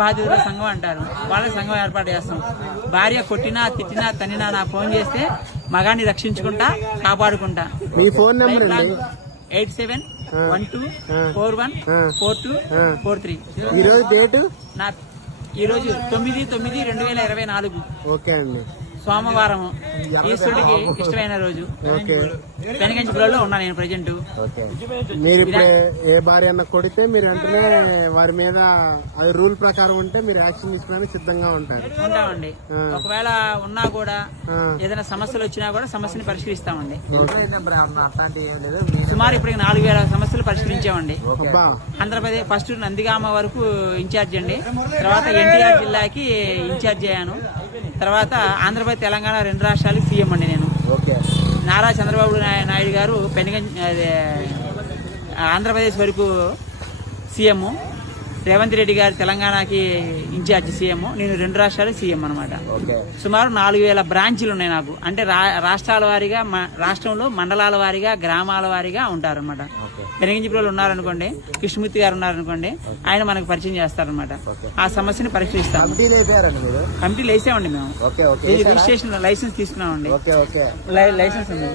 బాధితుల సంఘం అంటారు. వాళ్ళ సంఘం ఏర్పాటు చేస్తాం. భార్య కొట్టినా తిట్టినా తన్నినా నా ఫోన్ చేస్తే మగాన్ని రక్షించుకుంటా కాపాడుకుంటా. మీ ఫోన్ నెంబర్ 8712414243. ఈరోజు డేటు ఈరోజు 9/9/2024. ఓకే అండి. సోమవారం, ఈశ్వరుడికి ఇష్టమైన రోజు. పెనగంచిపురంలో ఉన్నా నేను ప్రజెంట్. మీరు ఇప్పుడు ఏ భార్య అన్న కొడితే మీరు వెంటనే వారి మీద అది రూల్ ప్రకారం ఉంటే మీరు యాక్షన్ తీసుకోవడానికి సిద్ధంగా ఉంటామండి. ఒకవేళ ఉన్నా కూడా ఏదైనా సమస్యలు వచ్చినా కూడా సమస్యని పరిష్కరిస్తామండి. సుమారు ఇప్పటికి 4000 సమస్యలు పరిష్కరించామండి. ఆంధ్రప్రదేశ్ ఫస్ట్ నందిగామ వరకు ఇన్ఛార్జ్ అండి. తర్వాత ఎన్టీఆర్ జిల్లాకి ఇన్ఛార్జ్ అయ్యాను. తర్వాత ఆంధ్రప్రదేశ్ తెలంగాణ 2 రాష్ట్రాలకు సీఎం అండి నేను. నారా చంద్రబాబు నాయుడు గారు ఆంధ్రప్రదేశ్ వరకు సీఎం, రేవంత్ రెడ్డి గారు తెలంగాణకి ఇన్ఛార్జ్ సీఎం, నేను 2 రాష్ట్రాలు సీఎం అనమాట. సుమారు 4000 బ్రాంచీలు ఉన్నాయి నాకు. అంటే రాష్ట్రాల వారీగా, రాష్ట్రంలో మండలాల వారీగా, గ్రామాల వారీగా ఉంటారు అనమాట. పెనగంచిపురంలో ఉన్నారనుకోండి, కృష్ణమూర్తి గారు ఉన్నారనుకోండి, ఆయన మనకు పరిచయం చేస్తారనమాట. ఆ సమస్యని పరిష్కరిస్తాం. కమిటీలు వేసామండి మేము. రిజిస్ట్రేషన్ లైసెన్స్ తీసుకున్నామండి. లైసెన్స్ ఉంది.